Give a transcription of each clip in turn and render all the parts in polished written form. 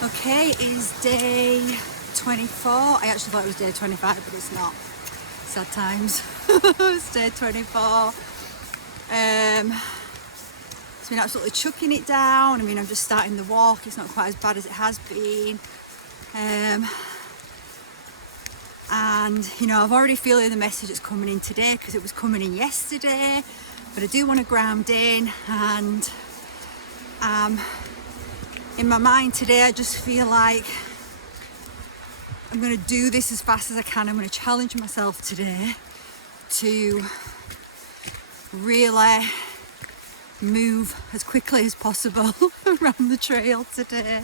Okay, it is day 24. I actually thought it was day 25, but it's not. Sad times. It's day 24. It's been absolutely chucking it down. I mean, I'm just starting the walk. It's not quite as bad as it has been. And, you know, I've already feeling the message that's coming in today because it was coming in yesterday. But I do want to ground in, and in my mind today, I just feel like I'm going to do this as fast as I can. I'm going to challenge myself today to really move as quickly as possible around the trail today.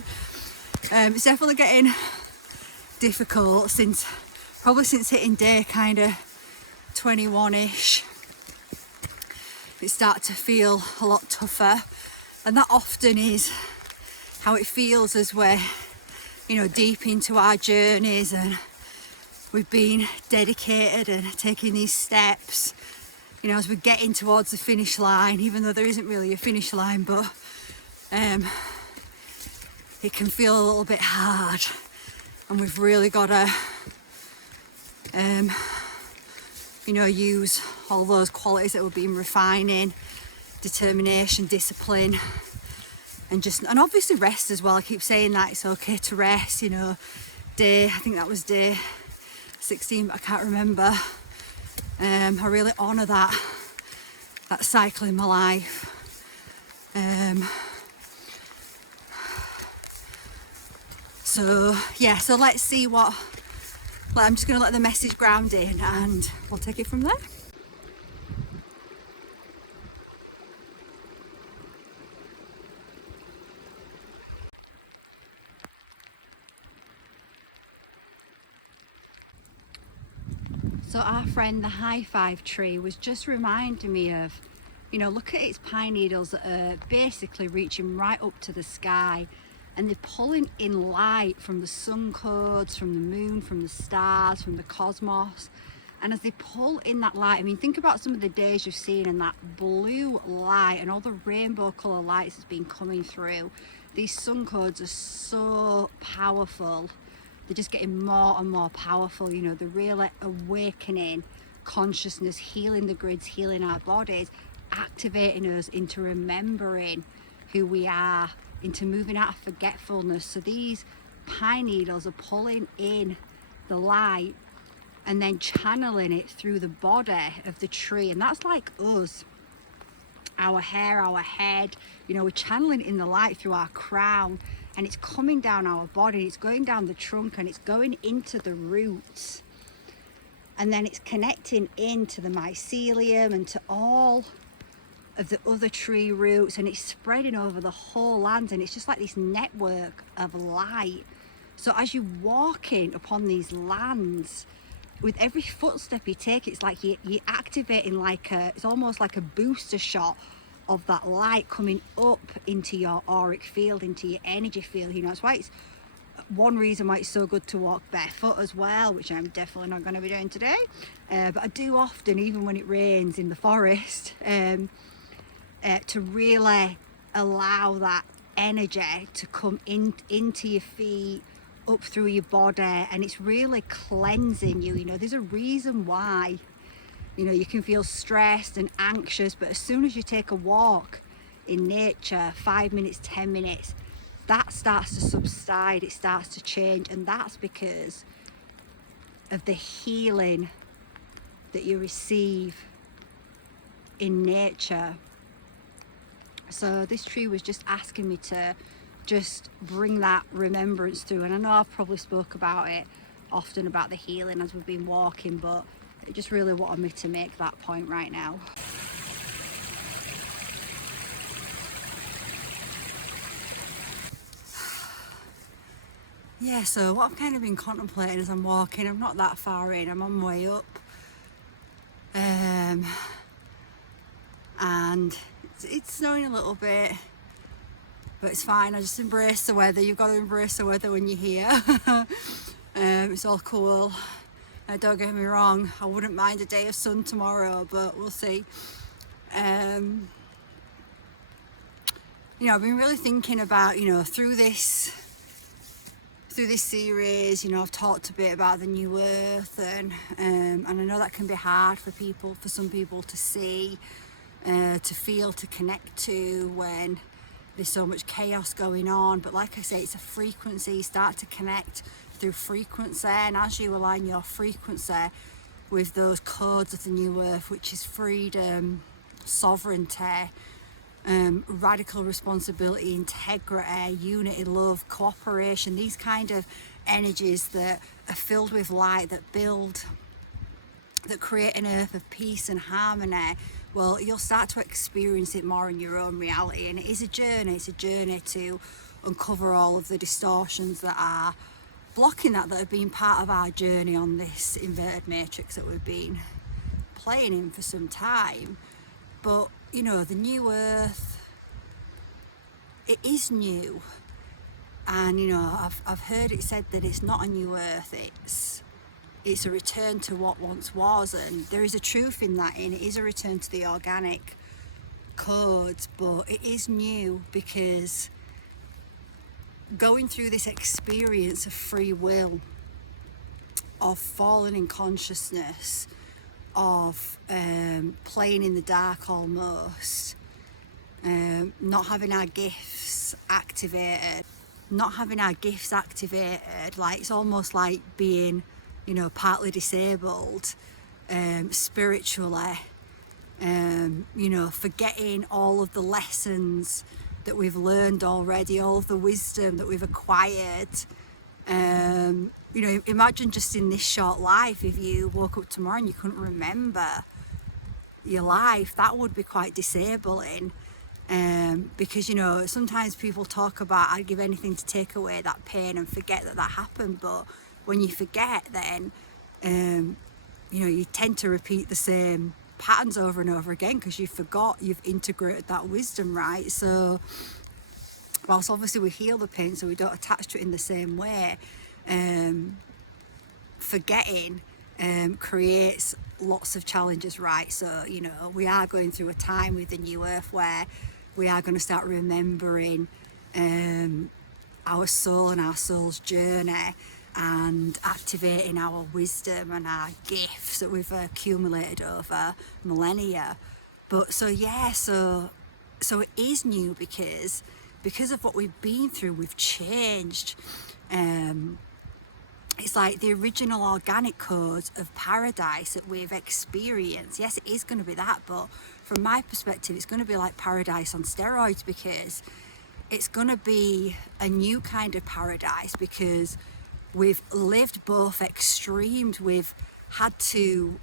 It's definitely getting difficult probably since hitting day kind of 21-ish. It started to feel a lot tougher, and that often is how it feels as we're, you know, deep into our journeys and we've been dedicated and taking these steps, you know, as we're getting towards the finish line, even though there isn't really a finish line, but it can feel a little bit hard, and we've really got to you know, use all those qualities that we've been refining: determination, discipline, and obviously rest as well. I keep saying that it's okay to rest, you know. I think that was day 16, but I can't remember. I really honour that cycle in my life. So let's see I'm just going to let the message ground in and we'll take it from there. So our friend, the high five tree, was just reminding me of, you know, look at its pine needles that are basically reaching right up to the sky, and they're pulling in light from the sun codes, from the moon, from the stars, from the cosmos. And as they pull in that light, I mean, think about some of the days you've seen and that blue light and all the rainbow colour lights that's been coming through. These sun codes are so powerful. They're just getting more and more powerful, you know. They're really awakening consciousness, healing the grids, healing our bodies, activating us into remembering who we are, into moving out of forgetfulness. So these pine needles are pulling in the light and then channeling it through the body of the tree. And that's like us, our hair, our head, you know, we're channeling in the light through our crown, and it's coming down our body, it's going down the trunk, and it's going into the roots, and then it's connecting into the mycelium and to all of the other tree roots, and it's spreading over the whole land, and it's just like this network of light. So as you're walking upon these lands, with every footstep you take, it's like you're activating it's almost like a booster shot of that light coming up into your auric field, into your energy field. You know, that's why it's one reason why it's so good to walk barefoot as well, which I'm definitely not going to be doing today. But I do often, even when it rains in the forest, to really allow that energy to come into your feet, up through your body, and it's really cleansing you. You know, there's a reason why, you know, you can feel stressed and anxious, but as soon as you take a walk in nature, 5 minutes, 10 minutes, that starts to subside, it starts to change, and that's because of the healing that you receive in nature. So this tree was just asking me to just bring that remembrance through, and I know I've probably spoke about it often, about the healing as we've been walking, but it just really wanted me to make that point right now. Yeah, so what I've kind of been contemplating as I'm walking, I'm not that far in, I'm on my way up, and it's snowing a little bit, but it's fine. I just embrace the weather. You've got to embrace the weather when you're here. It's all cool. Don't get me wrong, I wouldn't mind a day of sun tomorrow, but we'll see. You know, I've been really thinking about, you know, through this through this series, you know, I've talked a bit about the new earth, and I know that can be hard for people, for some people to see, to feel, to connect to when there's so much chaos going on. But like I say, it's a frequency. You start to connect through frequency, and as you align your frequency with those codes of the new earth, which is freedom, sovereignty, radical responsibility, integrity, unity, love, cooperation, these kind of energies that are filled with light, that build, that create an earth of peace and harmony, well, you'll start to experience it more in your own reality. And it is a journey. It's a journey to uncover all of the distortions that are blocking that have been part of our journey on this inverted matrix that we've been playing in for some time. But you know, the new earth, it is new, and you know, I've heard it said that it's not a new earth, it's a return to what once was, and there is a truth in that, and it is a return to the organic codes, but it is new because going through this experience of free will, of falling in consciousness, of playing in the dark almost, not having our gifts activated, like it's almost like being, you know, partly disabled spiritually, you know, forgetting all of the lessons that we've learned already, all of the wisdom that we've acquired. You know, imagine just in this short life, if you woke up tomorrow and you couldn't remember your life, that would be quite disabling. Because, you know, sometimes people talk about, I'd give anything to take away that pain and forget that happened. But when you forget, then, you know, you tend to repeat the same patterns over and over again because you forgot, you've integrated that wisdom, right? So whilst obviously we heal the pain so we don't attach to it in the same way, forgetting creates lots of challenges, right? So, you know, we are going through a time with the new earth where we are going to start remembering our soul and our soul's journey, and activating our wisdom and our gifts that we've accumulated over millennia. But so yeah, so it is new because of what we've been through. We've changed. It's like the original organic codes of paradise that we've experienced. Yes, it is going to be that, but from my perspective, it's going to be like paradise on steroids, because it's going to be a new kind of paradise, because we've lived both extremes. We've had to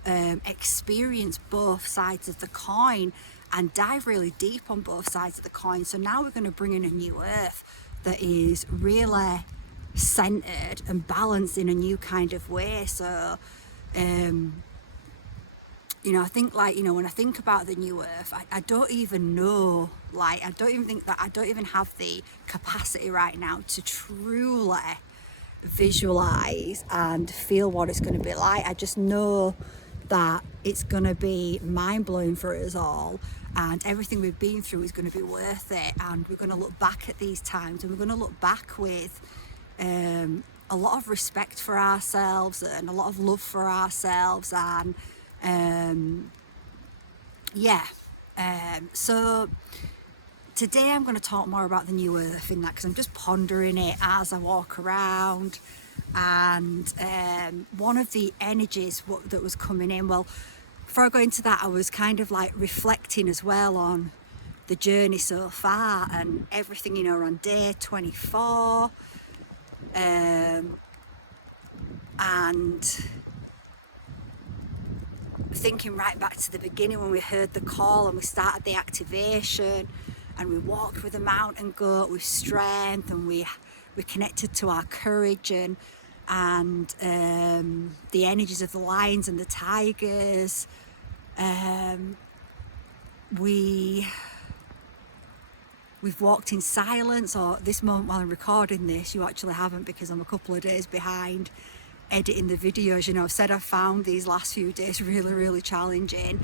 experience both sides of the coin and dive really deep on both sides of the coin. So now we're going to bring in a new earth that is really centered and balanced in a new kind of way. So you know, I think, like, you know, when I think about the new earth, I don't even know, like, I don't even have the capacity right now to truly visualize and feel what it's going to be like. I just know that it's going to be mind-blowing for us all, and everything we've been through is going to be worth it, and we're going to look back at these times, and we're going to look back with a lot of respect for ourselves and a lot of love for ourselves, and so today I'm going to talk more about the new earth in that, because I'm just pondering it as I walk around. And one of the energies that was coming in, well, before I go into that, I was kind of like reflecting as well on the journey so far and everything, you know, on day 24, and thinking right back to the beginning when we heard the call and we started the activation, and we walked with the mountain goat with strength, and we connected to our courage and the energies of the lions and the tigers. We've walked in silence, or this moment while I'm recording this, you actually haven't, because I'm a couple of days behind editing the videos. You know, I've said I've found these last few days really, really challenging.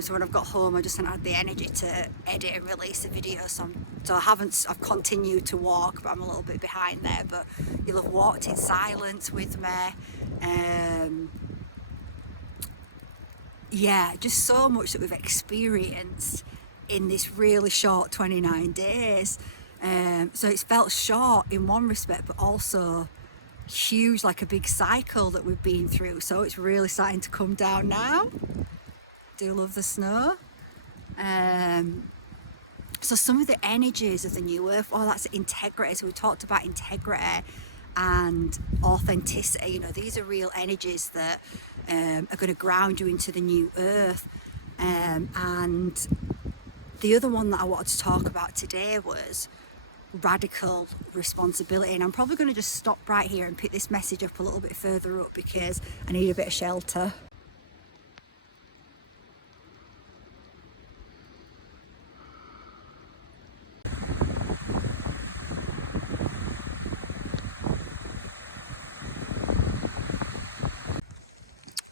So when I've got home, I just haven't had the energy to edit and release a video. So I've continued to walk, but I'm a little bit behind there. But you'll have walked in silence with me. Yeah, just so much that we've experienced in this really short 29 days. So it's felt short in one respect, but also huge, like a big cycle that we've been through. So it's really starting to come down now. Do love the snow. So some of the energies of the new earth, that's integrity. So we talked about integrity and authenticity. You know, these are real energies that are going to ground you into the new earth. And the other one that I wanted to talk about today was radical responsibility. And I'm probably going to just stop right here and pick this message up a little bit further up because I need a bit of shelter.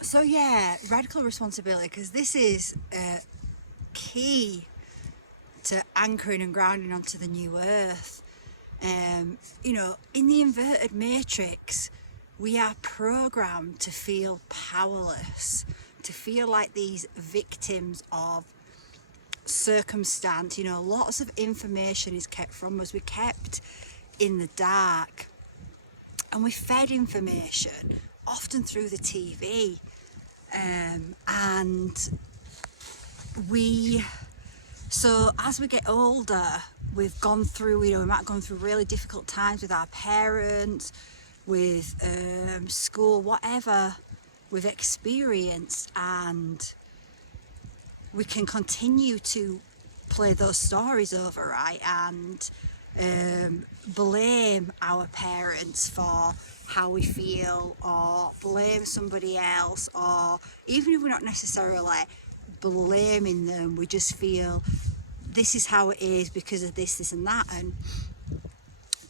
So yeah, radical responsibility, because this is key to anchoring and grounding onto the new earth. You know, in the inverted matrix, we are programmed to feel powerless, to feel like these victims of circumstance. You know, lots of information is kept from us. We're kept in the dark, and we're fed information, often through the TV. So as we get older, we've gone through, you know, we might have gone through really difficult times with our parents, with school, whatever we've experienced, and we can continue to play those stories over, right? And blame our parents for how we feel, or blame somebody else, or even if we're not necessarily blaming them, we just feel this is how it is because of this and that. And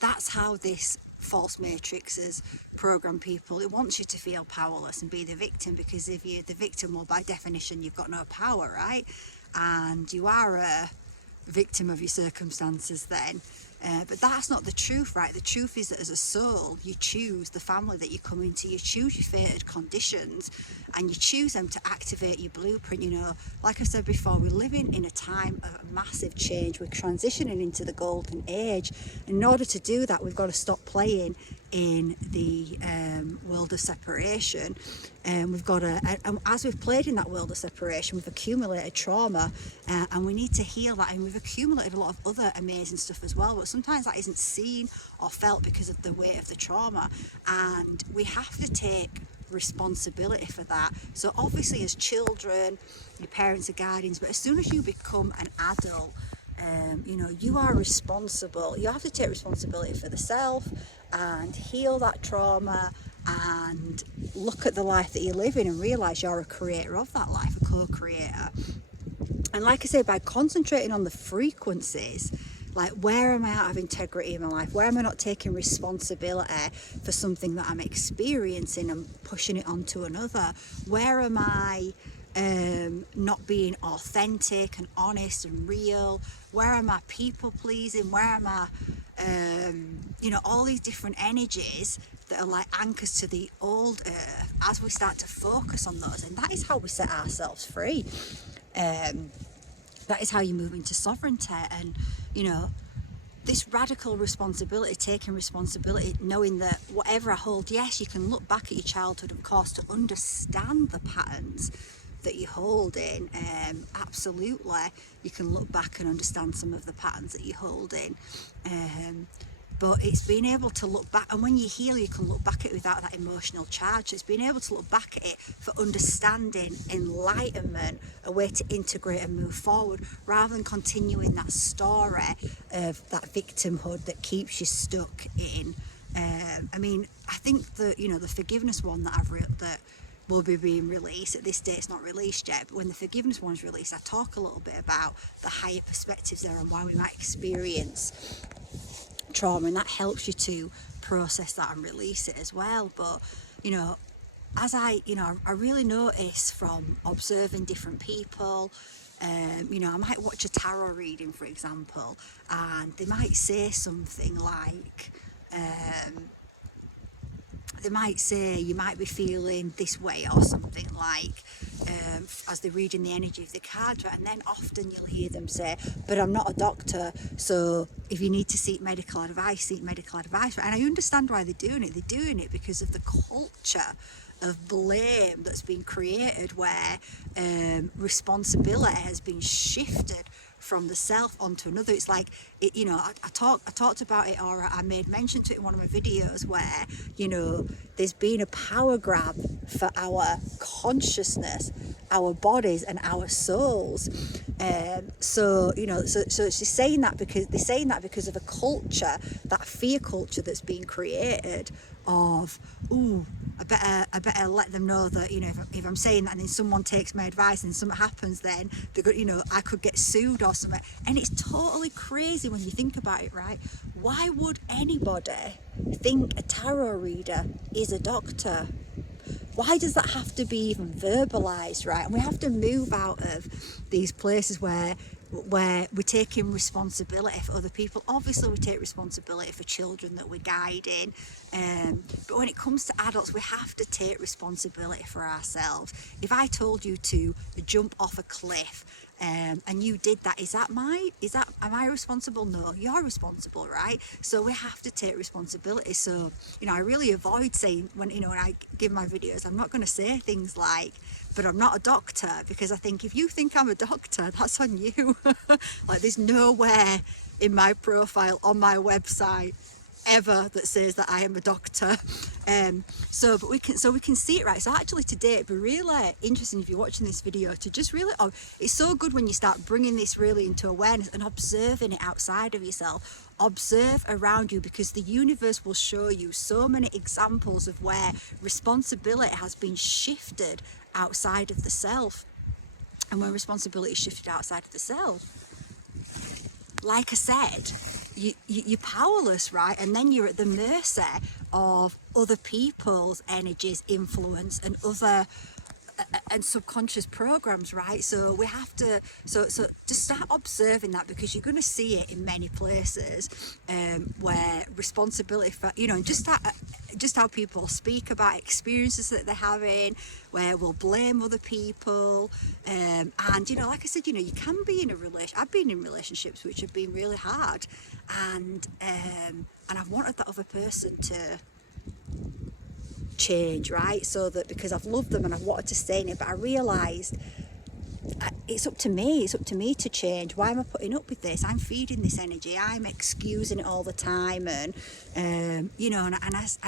that's how this false matrix has programmed people. It wants you to feel powerless and be the victim, because if you're the victim, well, by definition you've got no power, right? And you are a victim of your circumstances then. But that's not the truth, right? The truth is that as a soul, you choose the family that you come into, you choose your fated conditions, and you choose them to activate your blueprint. You know, like I said before, we're living in a time of massive change. We're transitioning into the golden age. In order to do that, we've got to stop playing in the world of separation. We've got to, and as we've played in that world of separation, we've accumulated trauma, and we need to heal that. And we've accumulated a lot of other amazing stuff as well, but sometimes that isn't seen or felt because of the weight of the trauma, and we have to take responsibility for that. So obviously as children, your parents are guardians, but as soon as you become an adult, you know, you are responsible. You have to take responsibility for the self and heal that trauma and look at the life that you're living and realise you're a creator of that life, a co-creator. And like I say, by concentrating on the frequencies, like, where am I out of integrity in my life? Where am I not taking responsibility for something that I'm experiencing and pushing it onto another? Where am I not being authentic and honest and real? Where am I people pleasing? Where am I, you know, all these different energies that are like anchors to the old earth. As we start to focus on those, and that is how we set ourselves free. That is how you move into sovereignty. And you know, this radical responsibility, taking responsibility, knowing that whatever I hold, yes, you can look back at your childhood, of course, to understand the patterns that you hold in. Absolutely, you can look back and understand some of the patterns that you hold in. But it's being able to look back, and when you heal, you can look back at it without that emotional charge. It's being able to look back at it for understanding, enlightenment, a way to integrate and move forward, rather than continuing that story of that victimhood that keeps you stuck in. I mean, I think that, you know, the forgiveness one that that will be being released. At this date, it's not released yet, but when the forgiveness one is released, I talk a little bit about the higher perspectives there and why we might experience trauma, and that helps you to process that and release it as well. But you know, as I, I really notice from observing different people, I might watch a tarot reading, for example, and they might say something like, they might say you might be feeling this way, or something like, as they're reading the energy of the cards, right? And then often you'll hear them say, but I'm not a doctor, so if you need to seek medical advice, seek medical advice, right? And I understand why they're doing it. They're doing it because of the culture of blame that's been created, where responsibility has been shifted from the self onto another. It's like, I talked about it, or I made mention to it in one of my videos, where there's been a power grab for our consciousness, our bodies and our souls. So she's saying that because they're saying that because of a culture, that fear culture that's been created of, I better let them know that, if I'm saying that and then someone takes my advice and something happens, then I could get sued or something. And it's totally crazy when you think about it, right? Why would anybody think a tarot reader is a doctor? Why does that have to be even verbalized, right? And we have to move out of these places where we're taking responsibility for other people. Obviously we take responsibility for children that we're guiding, but when it comes to adults, we have to take responsibility for ourselves. If I told you to jump off a cliff, and you did that, am I responsible? No, you're responsible, right? So we have to take responsibility. So I really avoid saying, when I give my videos, I'm not going to say things like, but I'm not a doctor, because I think if you think I'm a doctor, that's on you. Like, there's nowhere in my profile on my website ever that says that I am a doctor. So we can see it, right? So actually today it'd be really interesting, if you're watching this video, to just really, it's so good when you start bringing this really into awareness and observing it outside of yourself. Observe around you, because the universe will show you so many examples of where responsibility has been shifted outside of the self. And when responsibility is shifted outside of the self, like I said, you're powerless, right? And then you're at the mercy of other people's energies, influence, and other and subconscious programs, right? So we have to just start observing that, because you're going to see it in many places, where responsibility for, just how people speak about experiences that they're having, where we'll blame other people, and like I said, you can be in a relation. I've been in relationships which have been really hard, and I've wanted that other person to change, right? So that, because I've loved them and I've wanted to stay in it, but I realised it's up to me to change. Why am I putting up with this? I'm feeding this energy, I'm excusing it all the time, and and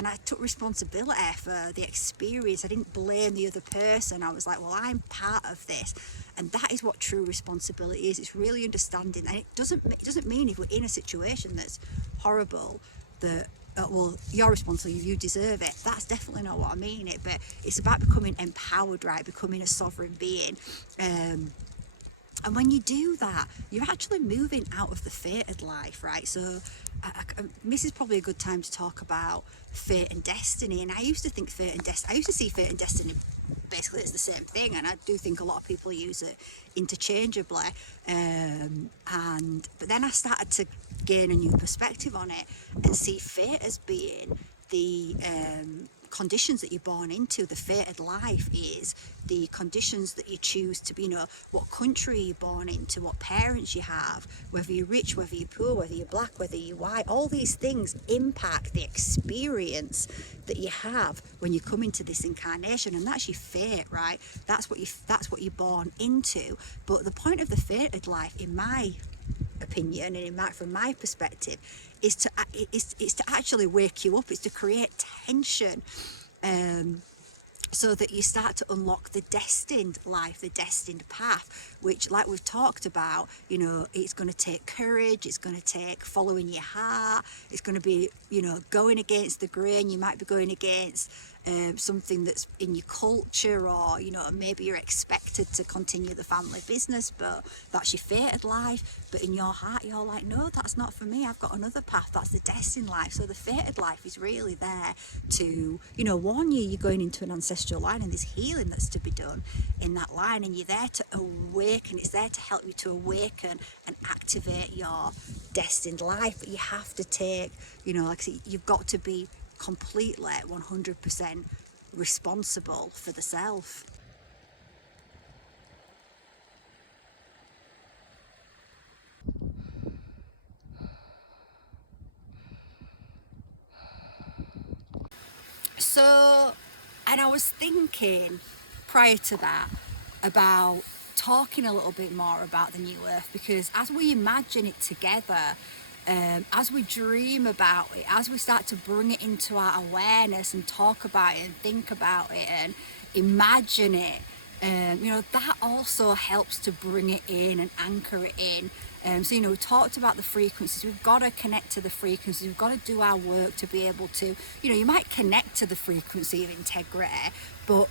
I took responsibility for the experience. I didn't blame the other person. I was like, well, I'm part of this. And that is what true responsibility is. It's really understanding. And it doesn't mean, if we're in a situation that's horrible, that well, you're responsible, you deserve it. That's definitely not what I mean it, but it's about becoming empowered, right? Becoming a sovereign being. And when you do that, you're actually moving out of the fated life, right? So this is probably a good time to talk about fate and destiny. And I used to think I used to see fate and destiny basically it's the same thing, and I do think a lot of people use it interchangeably, but then I started to gain a new perspective on it and see fate as being the conditions that you're born into. The fated life is the conditions that you choose to be, what country you're born into, what parents you have, whether you're rich, whether you're poor, whether you're black, whether you're white. All these things impact the experience that you have when you come into this incarnation, and that's your fate, right? That's what you're born into. But the point of the fated life, in my opinion and from my perspective, is to actually wake you up. It's to create tension, so that you start to unlock the destined life, the destined path, which, like we've talked about, it's going to take courage, it's going to take following your heart, it's going to be, going against the grain. You might be going against something that's in your culture, or you know, maybe you're expected to continue the family business, but that's your fated life. But in your heart you're like, no, that's not for me, I've got another path, that's the destined life. So the fated life is really there to, you know, warn you, you're going into an ancestral line and there's healing that's to be done in that line, and you're there to awaken. It's there to help you to awaken and activate your destined life. But you have to take, you know, like I said, you've got to be completely 100% responsible for the self. So, and I was thinking prior to that about talking a little bit more about the new earth, because as we imagine it together, as we dream about it, as we start to bring it into our awareness and talk about it and think about it and imagine it, you know, that also helps to bring it in and anchor it in. So, you know, we talked about the frequencies. We've got to connect to the frequencies. We've got to do our work to be able to, you know, you might connect to the frequency of integrity, but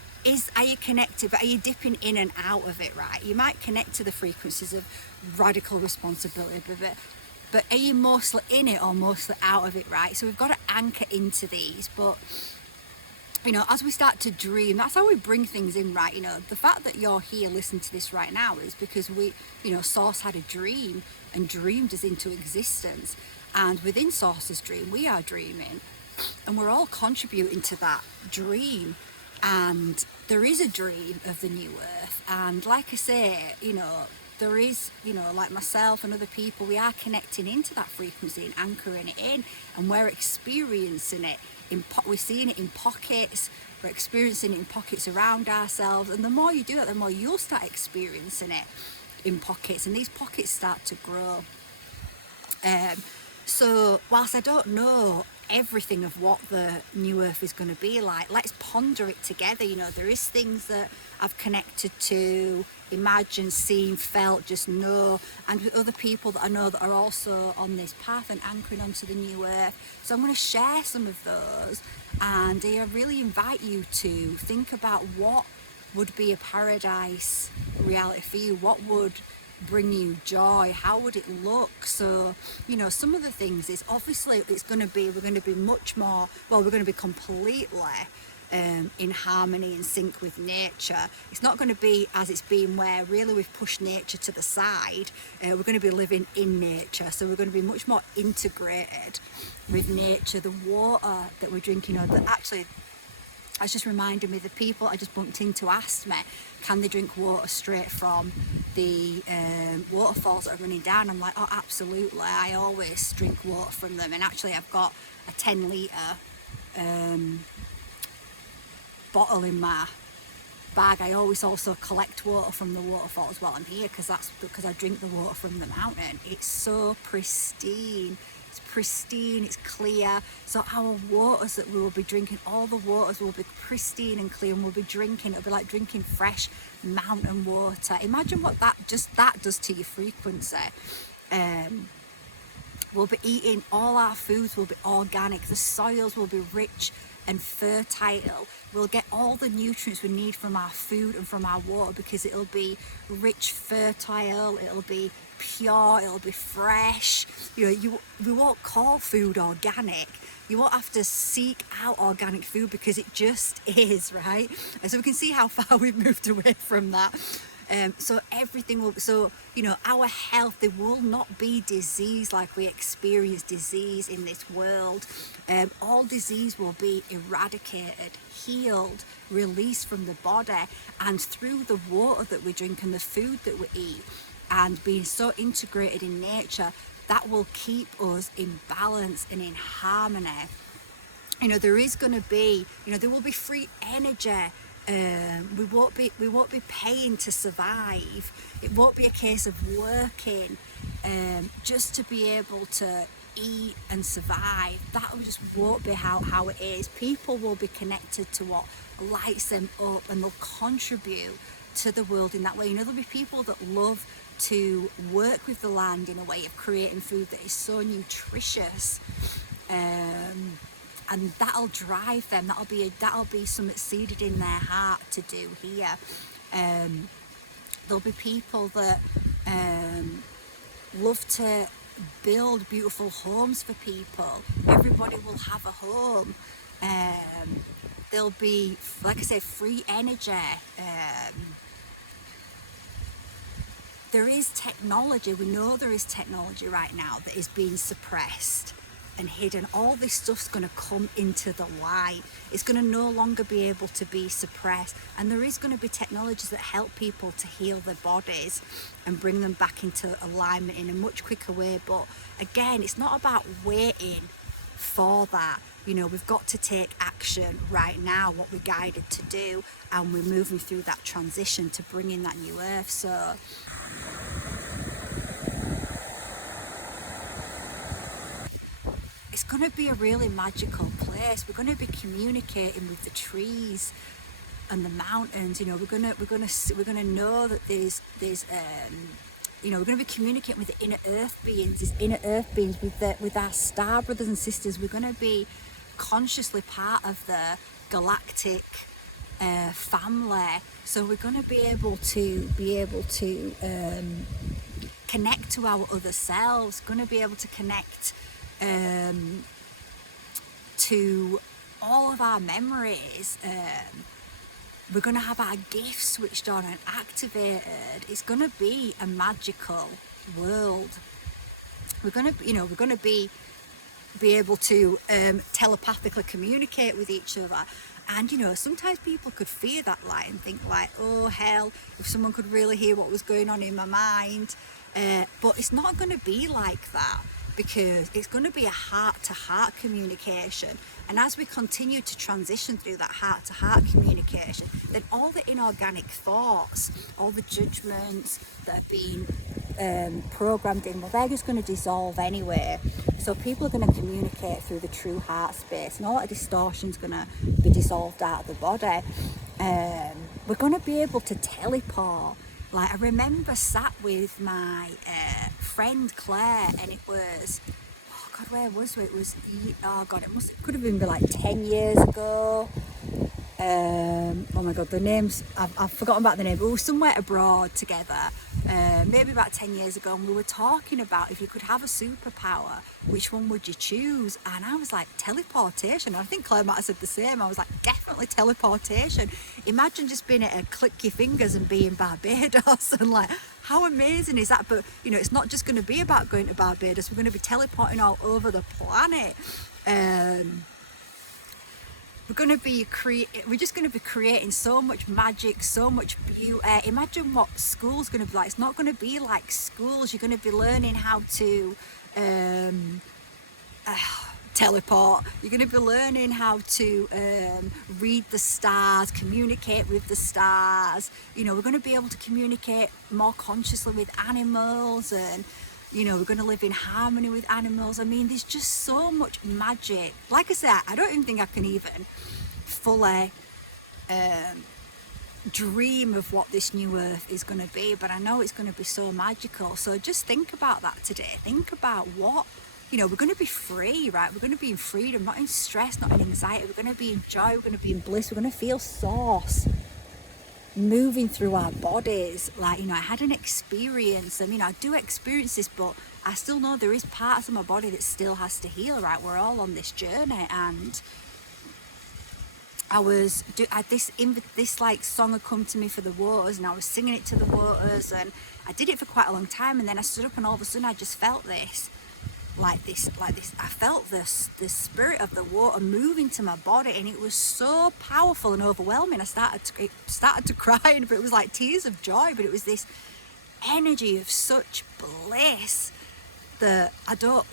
are you connected? But are you dipping in and out of it, right? You might connect to the frequencies of radical responsibility, but are you mostly in it or mostly out of it, right? So we've got to anchor into these. But you know, as we start to dream, that's how we bring things in, right? You know, the fact that you're here listening to this right now is because we, you know, Source had a dream and dreamed us into existence. And within Source's dream, we are dreaming, and we're all contributing to that dream. And there is a dream of the new earth. And like I say, you know, there is, you know, like myself and other people, we are connecting into that frequency and anchoring it in, and we're experiencing it. We're seeing it in pockets, we're experiencing it in pockets around ourselves, and the more you do it, the more you'll start experiencing it in pockets, and these pockets start to grow. So whilst I don't know everything of what the new earth is going to be like, let's ponder it together. You know, there is things that I've connected to, imagined, seen, felt, just know, and with other people that I know that are also on this path and anchoring onto the new earth. So I'm going to share some of those, and I really invite you to think about what would be a paradise reality for you, what would bring you joy, how would it look. So, you know, some of the things is obviously we're going to be much more, well, we're going to be completely in harmony and sync with nature. It's not going to be as it's been, where really we've pushed nature to the side. We're going to be living in nature, so we're going to be much more integrated with nature. The water that we're drinking, you know, that actually, that's just reminded me, the people I just bumped into asked me, can they drink water straight from the waterfalls that are running down? I'm like, oh, absolutely. I always drink water from them. And actually, I've got a 10 litre bottle in my bag. I always also collect water from the waterfalls while I'm here, because I drink the water from the mountain. It's so pristine. It's pristine, it's clear. So our waters that we will be drinking, all the waters will be pristine and clear, and we'll be drinking, it'll be like drinking fresh mountain water. Imagine what that does to your frequency. We'll be eating, all our foods will be organic, the soils will be rich and fertile. We'll get all the nutrients we need from our food and from our water, because it'll be rich, fertile, it'll be pure, it'll be fresh. You know, we won't call food organic. You won't have to seek out organic food, because it just is, right? And so we can see how far we've moved away from that. So everything will, so, you know, our health, there will not be disease like we experience disease in this world. All disease will be eradicated, healed, released from the body, and through the water that we drink and the food that we eat, and being so integrated in nature, that will keep us in balance and in harmony. You know, there is going to be, you know, there will be free energy. We won't be paying to survive. It won't be a case of working just to be able to eat and survive. That just won't be how it is. People will be connected to what lights them up, and they'll contribute to the world in that way. You know, there'll be people that love to work with the land in a way of creating food that is so nutritious. and that'll drive them. That'll be something seeded in their heart to do here. There'll be people that love to build beautiful homes for people. Everybody will have a home. There'll be, like I said, free energy. There is technology, we know there is technology right now that is being suppressed and hidden. All this stuff's going to come into the light. It's going to no longer be able to be suppressed, and there is going to be technologies that help people to heal their bodies and bring them back into alignment in a much quicker way. But again, it's not about waiting for that. You know, we've got to take action right now, what we're guided to do, and we're moving through that transition to bring in that new earth. So it's going to be a really magical place. We're going to be communicating with the trees and the mountains. You know, we're going to know that there's you know, we're going to be communicating with the inner earth beings, these inner earth beings, with our star brothers and sisters. We're going to be consciously part of the galactic family. So we're going to be able to connect to our other selves. Going to be able to connect to all of our memories. We're going to have our gifts switched on and activated. It's going to be a magical world. We're going to be able to telepathically communicate with each other. And you know, sometimes people could fear that light and think like, oh hell, if someone could really hear what was going on in my mind. But it's not going to be like that, because it's going to be a heart-to-heart communication. And as we continue to transition through that heart-to-heart communication, then all the inorganic thoughts, all the judgments that have been programmed in, well, they're just going to dissolve anyway. So people are going to communicate through the true heart space, and all that distortion is going to be dissolved out of the body. We're going to be able to teleport. Like, I remember sat with my friend Claire, and it was, oh God, where was it? It was, oh God, it could have been like 10 years ago. Oh my God, the names, I've forgotten about the name, but we were somewhere abroad together, maybe about 10 years ago, and we were talking about if you could have a superpower, which one would you choose? And I was like, teleportation. I think Claire might have said the same. I was like, definitely teleportation. Imagine just being able to click your fingers and be in Barbados, and like, how amazing is that? But you know, it's not just going to be about going to Barbados. We're going to be teleporting all over the planet. We're just going to be creating so much magic, so much beauty. Imagine what school's going to be like. It's not going to be like schools. You're going to be learning how to teleport. You're going to be learning how to read the stars, communicate with the stars. You know, we're going to be able to communicate more consciously with animals, and you know, we're going to live in harmony with animals. I mean, there's just so much magic. Like I said, I don't even think I can even fully dream of what this new earth is going to be, but I know it's going to be so magical. So just think about that today. Think about what, you know, we're going to be free, right? We're going to be in freedom, not in stress, not in anxiety. We're going to be in joy. We're going to be in bliss. We're going to feel source moving through our bodies. Like, you know, I had an experience, and you know, I do experience this, but I still know there is parts of my body that still has to heal, right? We're all on this journey. And this like song had come to me for the waters, and I was singing it to the waters, and I did it for quite a long time, and then I stood up, and all of a sudden I just felt this I felt the spirit of the water moving to my body, and it was so powerful and overwhelming. I started to cry, but it was like tears of joy. But it was this energy of such bliss that I do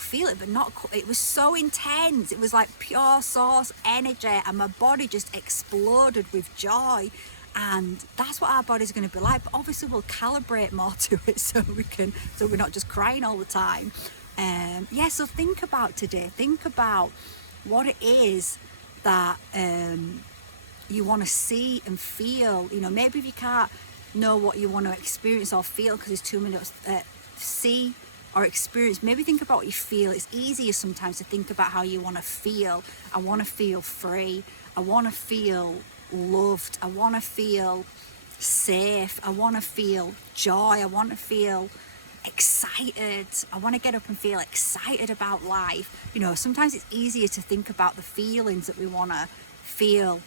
feel it, but not. It was so intense. It was like pure source energy, and my body just exploded with joy. And that's what our body's going to be like. But obviously, we'll calibrate more to it so we're not just crying all the time. So think about today. Think about what it is that you want to see and feel. You know, maybe if you can't know what you want to experience or feel because it's 2 minutes, see or experience. Maybe think about what you feel. It's easier sometimes to think about how you want to feel. I want to feel free. I want to feel loved. I want to feel safe. I want to feel joy. I want to feel excited. I want to get up and feel excited about life. You know, sometimes it's easier to think about the feelings that we want to feel.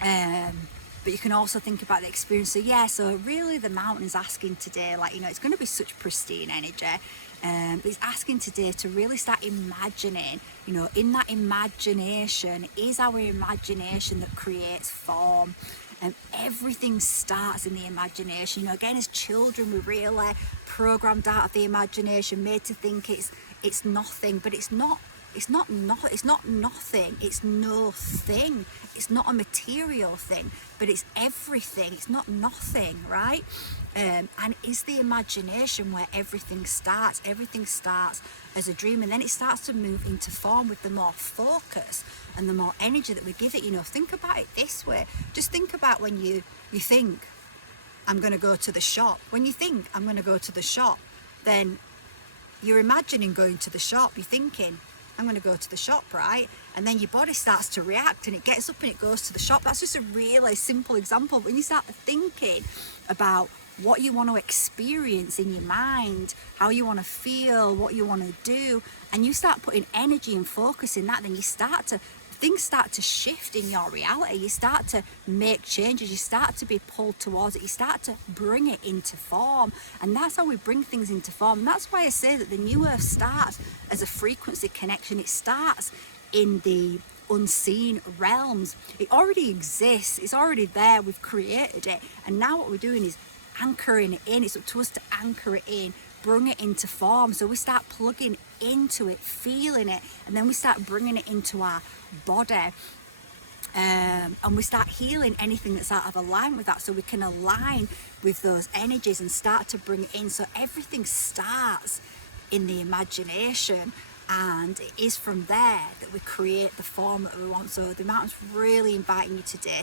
But you can also think about the experience. So yeah, so really the mountain is asking today, like, you know, it's going to be such pristine energy. But it's asking today to really start imagining, you know, in that imagination is our imagination that creates form. And everything starts in the imagination. You know, again, as children, we're really programmed out of the imagination, made to think it's nothing, but it's not. It's not nothing. It's no thing. It's not a material thing, but it's everything. It's not nothing, right? And it's the imagination where everything starts. Everything starts as a dream, and then it starts to move into form with the more focus and the more energy that we give it. You know, think about it this way. Just think about when you think, I'm going to go to the shop. When you think, I'm going to go to the shop, then you're imagining going to the shop. You're thinking, I'm going to go to the shop, right? And then your body starts to react and it gets up and it goes to the shop. That's just a really simple example. When you start thinking about what you want to experience in your mind, how you want to feel, what you want to do, and you start putting energy and focus in that, then things start to shift in your reality. You start to make changes. You start to be pulled towards it. You start to bring it into form. And that's how we bring things into form. And that's why I say that the new earth starts as a frequency connection. It starts in the unseen realms. It already exists. It's already there. We've created it. And now what we're doing is anchoring it in. It's up to us to anchor it in, bring it into form. So we start plugging into it, feeling it, and then we start bringing it into our body, and we start healing anything that's out of alignment with that, so we can align with those energies and start to bring it in. So everything starts in the imagination, and it is from there that we create the form that we want. So the mountain's really inviting you today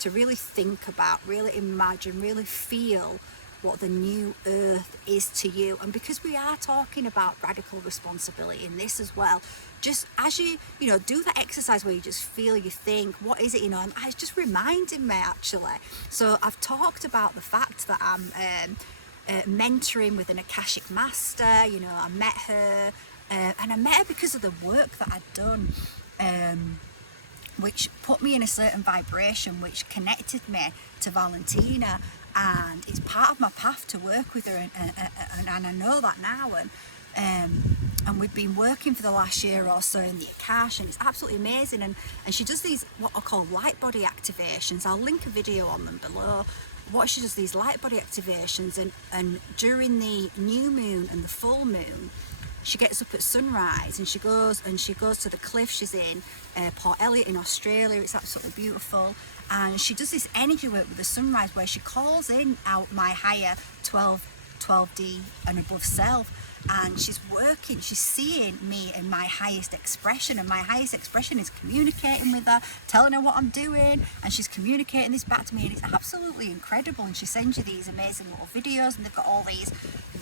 to really think about, really imagine, really feel what the new earth is to you. And because we are talking about radical responsibility in this as well, just as you know, do that exercise where you just feel, you think, what is it, you know, and it's just reminding me actually. So I've talked about the fact that I'm mentoring with an Akashic master. You know, I met her and I met her because of the work that I'd done, which put me in a certain vibration, which connected me to Valentina. And it's part of my path to work with her, and I know that now. And we've been working for the last year or so in the Akash, and it's absolutely amazing. And she does these what are called light body activations. I'll link a video on them below. What she does, these light body activations, and during the new moon and the full moon, she gets up at sunrise and she goes to the cliff. She's in Port Elliot in Australia. It's absolutely beautiful. And she does this energy work with the sunrise where she calls in out my higher 12D and above self. And she's working, she's seeing me in my highest expression, and my highest expression is communicating with her, telling her what I'm doing, and she's communicating this back to me, and it's absolutely incredible. And she sends you these amazing little videos, and they've got all these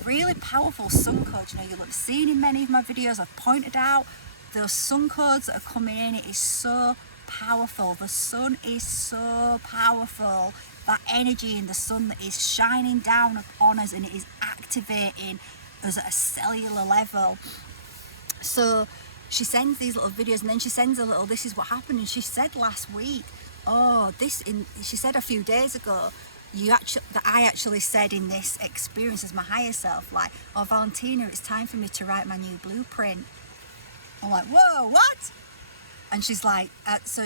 really powerful sun codes. You know, you'll have seen in many of my videos, I've pointed out those sun codes that are coming in. It is so powerful. The sun is so powerful. That energy in the sun that is shining down upon us, and it is activating us at a cellular level. So she sends these little videos, and then she sends a little, this is what happened. And she said last week, she said a few days ago, I actually said in this experience as my higher self, like, oh Valentina, it's time for me to write my new blueprint. I'm like, whoa, what? And she's like, so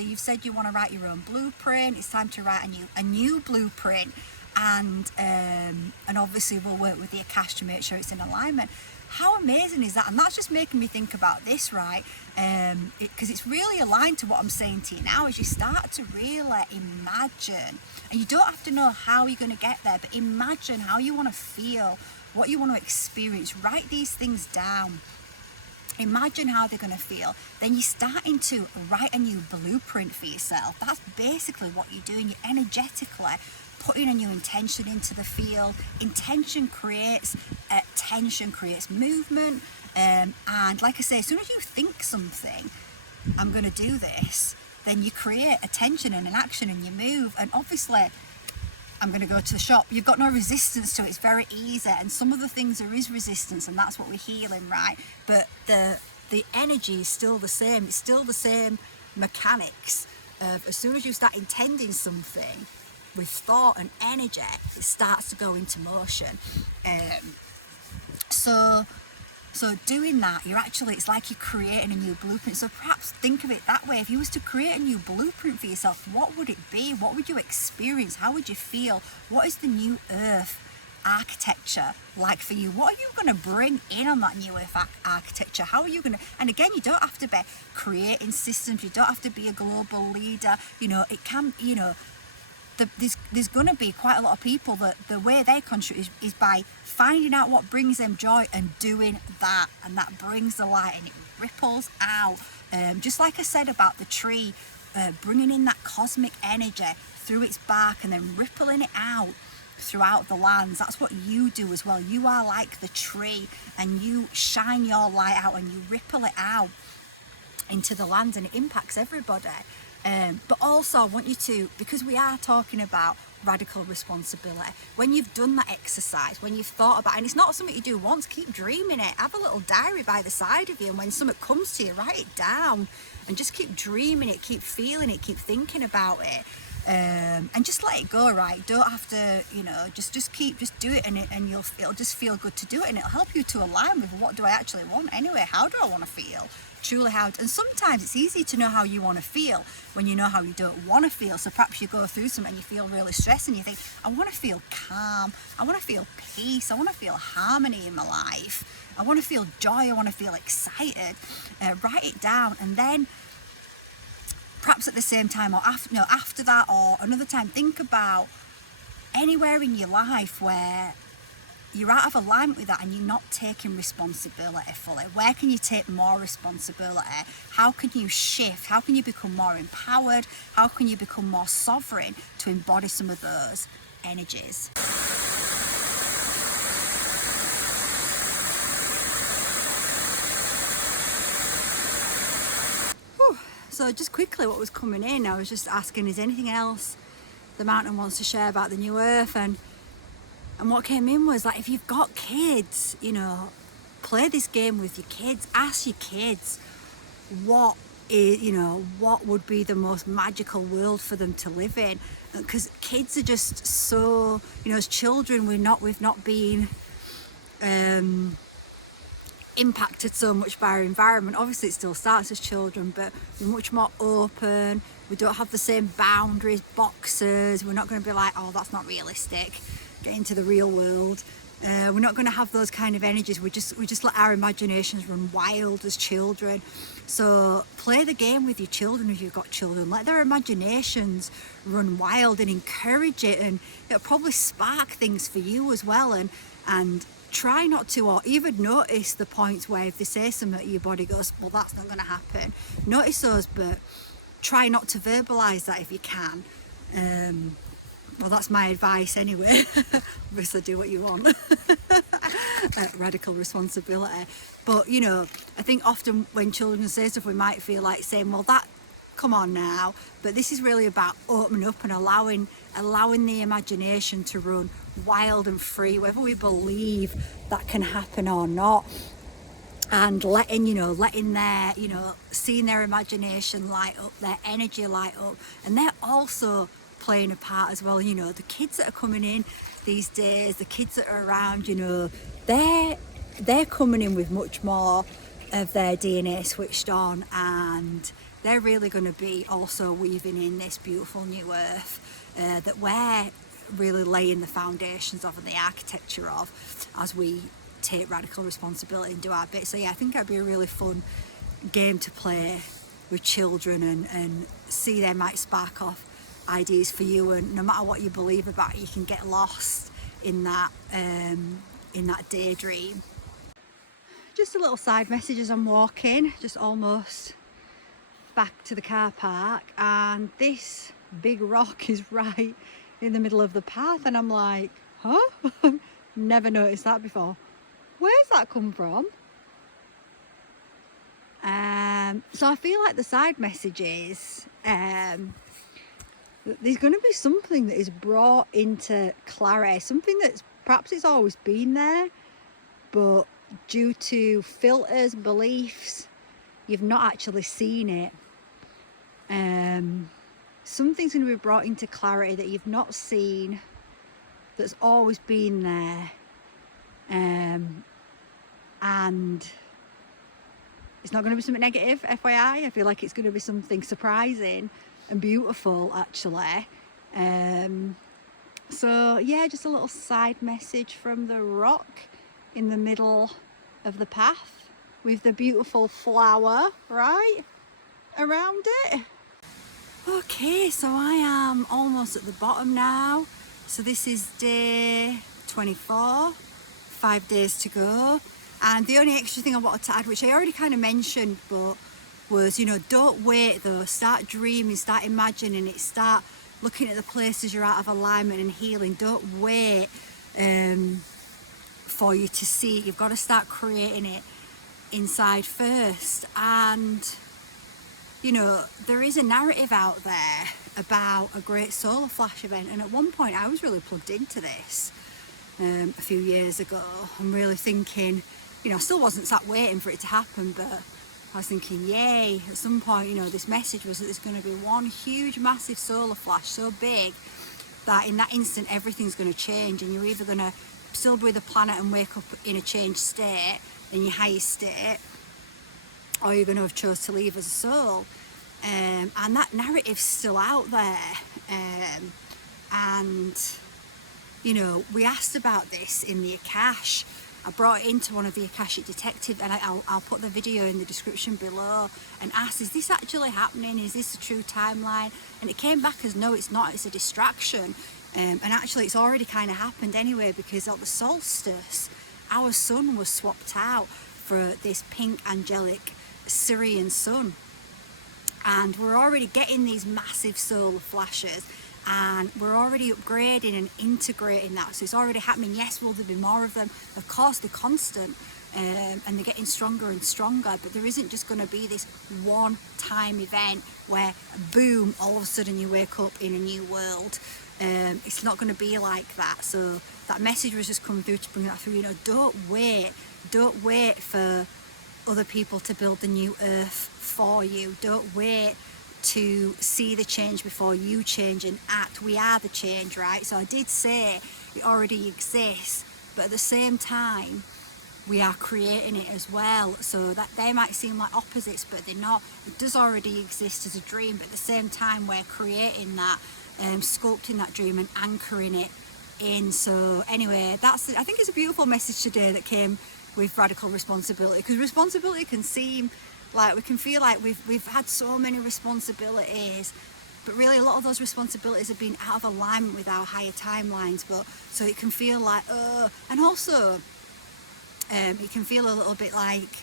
you've said you want to write your own blueprint. It's time to write a new blueprint, and obviously we'll work with the Akash to make sure it's in alignment. How amazing is that? And that's just making me think about this, right? Because it's really aligned to what I'm saying to you now. As you start to really imagine, and you don't have to know how you're going to get there, but imagine how you want to feel, what you want to experience. Write these things down. Imagine how they're going to feel. Then you're starting to write a new blueprint for yourself. That's basically what you're doing. You're energetically putting a new intention into the field. Intention creates tension, creates movement, and like I say, as soon as you think something, I'm going to do this, then you create a tension and an action and you move. And obviously, I'm going to go to the shop. You've got no resistance to it. It's very easy. And some of the things there is resistance, and that's what we're healing, right? But the energy is still the same. It's still the same mechanics of as soon as you start intending something with thought and energy, it starts to go into motion. So doing that, it's like you're creating a new blueprint. So perhaps think of it that way. If you was to create a new blueprint for yourself, what would it be? What would you experience? How would you feel? What is the new earth architecture like for you? What are you going to bring in on that new earth architecture? How are you going to, and again, you don't have to be creating systems. You don't have to be a global leader. It can, there's going to be quite a lot of people that the way they contribute is by finding out what brings them joy and doing that, and that brings the light and it ripples out. Just like I said about the tree, bringing in that cosmic energy through its bark and then rippling it out throughout the lands. That's what you do as well. You are like the tree, and you shine your light out and you ripple it out into the lands, and it impacts everybody. But also I want you to, because we are talking about radical responsibility, when you've done that exercise, when you've thought about it, and it's not something you do once, keep dreaming it. Have a little diary by the side of you, and when something comes to you, write it down and just keep dreaming it, keep feeling it, keep thinking about it, and just let it go, right? Don't have to, just do it, and it'll just feel good to do it, and it'll help you to align with what do I actually want anyway. How do I want to feel? Truly how, and sometimes it's easy to know how you want to feel when you know how you don't want to feel. So perhaps you go through something and you feel really stressed and you think, I want to feel calm, I want to feel peace, I want to feel harmony in my life, I want to feel joy, I want to feel excited. Write it down, and then perhaps at the same time, or after that, or another time, think about anywhere in your life where you're out of alignment with that and you're not taking responsibility fully. Where can you take more responsibility? How can you shift? How can you become more empowered? How can you become more sovereign to embody some of those energies? Whew. So just quickly, what was coming in, I was just asking, is anything else the mountain wants to share about the new earth? And what came in was like, if you've got kids, play this game with your kids. Ask your kids what would be the most magical world for them to live in. Because kids are just so, as children, we've not been impacted so much by our environment. Obviously, it still starts as children, but we're much more open. We don't have the same boundaries, boxes. We're not going to be like, oh, that's not realistic. Get into the real world. We're not going to have those kind of energies. We just let our imaginations run wild as children. So play the game with your children if you've got children. Let their imaginations run wild and encourage it, and it'll probably spark things for you as well. And try not to, or even notice the points where if they say something, your body goes, well, that's not going to happen. Notice those, but try not to verbalize that if you can. Well, that's my advice anyway. Obviously, do what you want. Radical responsibility. But, I think often when children say stuff, we might feel like saying, well, come on now. But this is really about opening up and allowing the imagination to run wild and free, whether we believe that can happen or not. And letting their, seeing their imagination light up, their energy light up. And they're also playing a part as well. The kids that are coming in these days, the kids that are around, they're coming in with much more of their DNA switched on, and they're really going to be also weaving in this beautiful new earth that we're really laying the foundations of and the architecture of as we take radical responsibility and do our bit. So yeah, I think that'd be a really fun game to play with children, and see they might spark off ideas for you. And no matter what you believe about it, you can get lost in that daydream. Just a little side message as I'm walking, just almost back to the car park, and this big rock is right in the middle of the path, and I'm like, huh? Never noticed that before. Where's that come from? So I feel like the side message is there's going to be something that is brought into clarity, something that's perhaps it's always been there, but due to filters, beliefs, you've not actually seen it. Something's going to be brought into clarity that you've not seen, that's always been there, and it's not going to be something negative, FYI. I feel like it's going to be something surprising and beautiful, actually. So yeah, just a little side message from the rock in the middle of the path with the beautiful flower right around it. Okay, so I am almost at the bottom now. So this is day 24, 5 days to go. And the only extra thing I wanted to add, which I already kind of mentioned, but was, you know, don't wait though. Start dreaming, start imagining it, start looking at the places you're out of alignment and healing. Don't wait for you to see. You've got to start creating it inside first. And, you know, there is a narrative out there about a great solar flash event. And at one point I was really plugged into this a few years ago. I'm really thinking, you know, I still wasn't sat waiting for it to happen, but I was thinking, yay, at some point, you know, this message was that there's going to be one huge, massive solar flash so big that in that instant everything's going to change, and you're either going to still be the planet and wake up in a changed state, in your highest state, or you're going to have chose to leave as a soul. And that narrative's still out there. And, you know, we asked about this in the Akash. I brought it into one of the Akashic detectives, and I'll put the video in the description below, and asked, is this actually happening? Is this a true timeline? And it came back as no, it's not, it's a distraction. And actually it's already kind of happened anyway, because at the solstice, our sun was swapped out for this pink angelic Syrian sun. And we're already getting these massive solar flashes, and we're already upgrading and integrating that, so it's already happening. Yes, will there be more of them? Of course, they're constant, and they're getting stronger and stronger, but there isn't just going to be this one time event where boom, all of a sudden you wake up in a new world. It's not going to be like that. So that message was just coming through to bring that through. You know, don't wait for other people to build the new earth for you. Don't wait to see the change before you change and act. We are the change, right? So I did say it already exists, but at the same time we are creating it as well. So that they might seem like opposites, but they're not. It does already exist as a dream, but at the same time we're creating that, sculpting that dream and anchoring it in. So anyway, I think it's a beautiful message today that came with radical responsibility, because responsibility can seem like, we can feel like we've had so many responsibilities, but really a lot of those responsibilities have been out of alignment with our higher timelines. But so it can feel like, and also it can feel a little bit like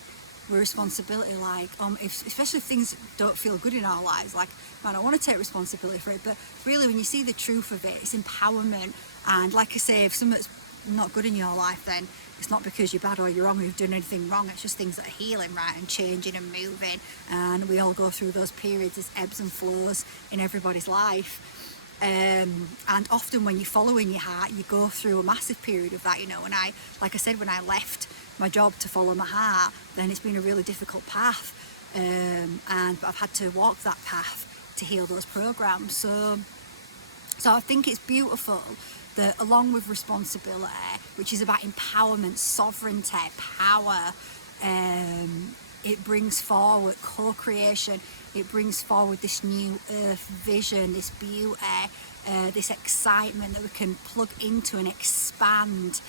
responsibility, like especially if things don't feel good in our lives, like, man, I want to take responsibility for it. But really, when you see the truth of it, it's empowerment. And like I say, if something's not good in your life, then it's not because you're bad or you're wrong or you've done anything wrong. It's just things that are healing, right, and changing and moving. And we all go through those periods. There's ebbs and flows in everybody's life. And often when you're following your heart, you go through a massive period of that. You know, like I said, when I left my job to follow my heart, then it's been a really difficult path. But I've had to walk that path to heal those programs. So I think it's beautiful that, along with responsibility, which is about empowerment, sovereignty, power, it brings forward co-creation. It brings forward this new earth vision, this beauty, this excitement that we can plug into and expand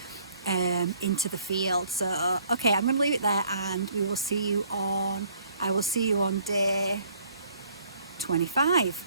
into the field. So okay, I'm going to leave it there, and I will see you on day 25.